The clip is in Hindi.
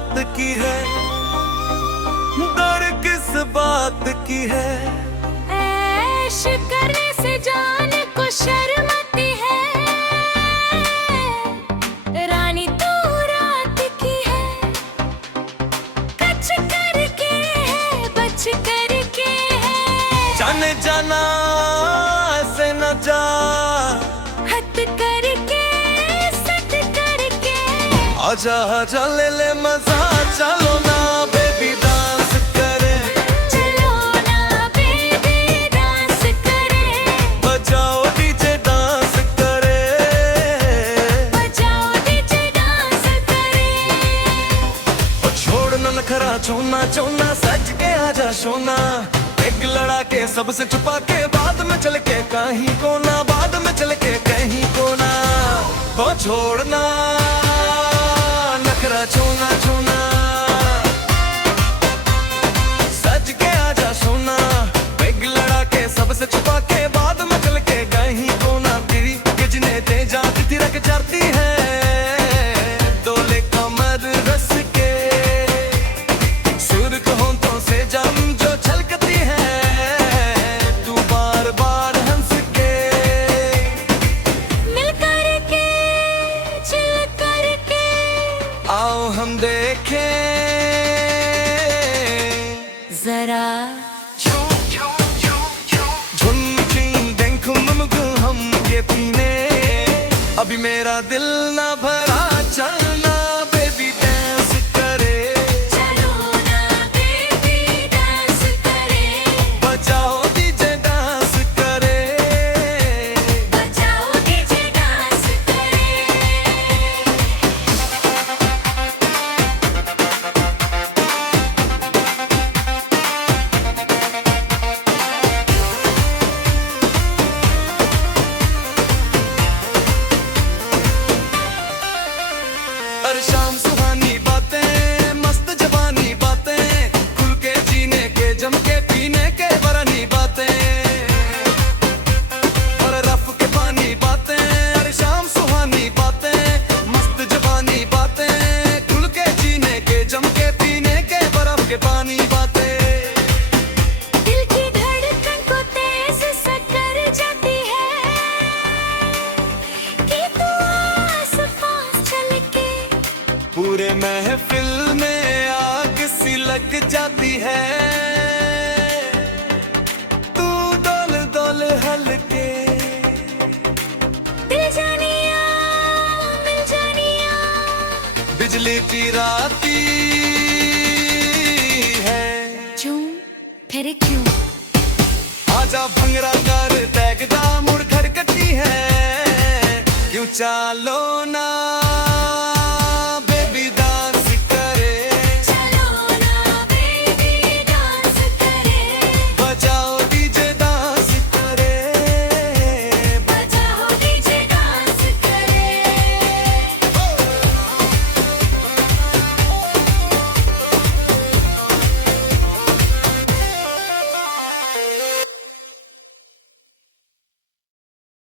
रात की है, दर किस बात की है। ऐश करने से जान को शर्माती है, रानी तू रात की है। कच करके है, बच करके है। जाने जाना ऐसे न जा, हद करके सट करके। आजा आजा ले ले मजा, चलो ना बेबी डांस करे। चलो ना बेबी डांस करे। बजाओ डीजे डांस करे। बजाओ डीजे डांस करे। और छोड़ ना नखरा चोना चोना, सज के आजा सोना। एक लड़ा के सबसे छुपा के, बाद में चल के कहीं कोना, बाद में चल के कहीं कोना। वो छोड़ना नखरा चोना चोना, सज के आजा सोना। एक लड़ा के सबसे छुपा के, बाद में चल के कहीं कोना। तेरी गिजने ते जाती थी रख जाती है, डोले कमर रस के। सुर कहो तो से जम जो छलकती है, तू बार बार हंस के। मिल करके चिल करके। आओ हम देखें जरा झुमझुम देखूं मुमगु हम ये पीने। अभी मेरा दिल ना भरा, चलना बेबी डांस करे। चलो ना बेबी डांस करे। बजाओ डीजे डांस करे। बजाओ डीजे डांस करे। हर शाम सुहानी बातें, मस्त जवानी बातें, खुल के जीने के जम के पीने के बरानी बातें। और रफ के पानी बातें, हर शाम सुहानी बातें, मस्त जवानी बातें, खुल के जीने के जम के पीने के बर्फ के पानी बातें। दिल की धड़कन को तेज सा कर जाती है, कि तू आस पास चल के। पूरे महफिल में आग सी लग जाती है, तू डोल डोल हल्के। दिल जानिया मिल जानिया। बिजली गिराती है, क्यों फिर क्यों। आजा भंगरा कर तैगदा मुड़ खड़कती है। क्यों चालो ना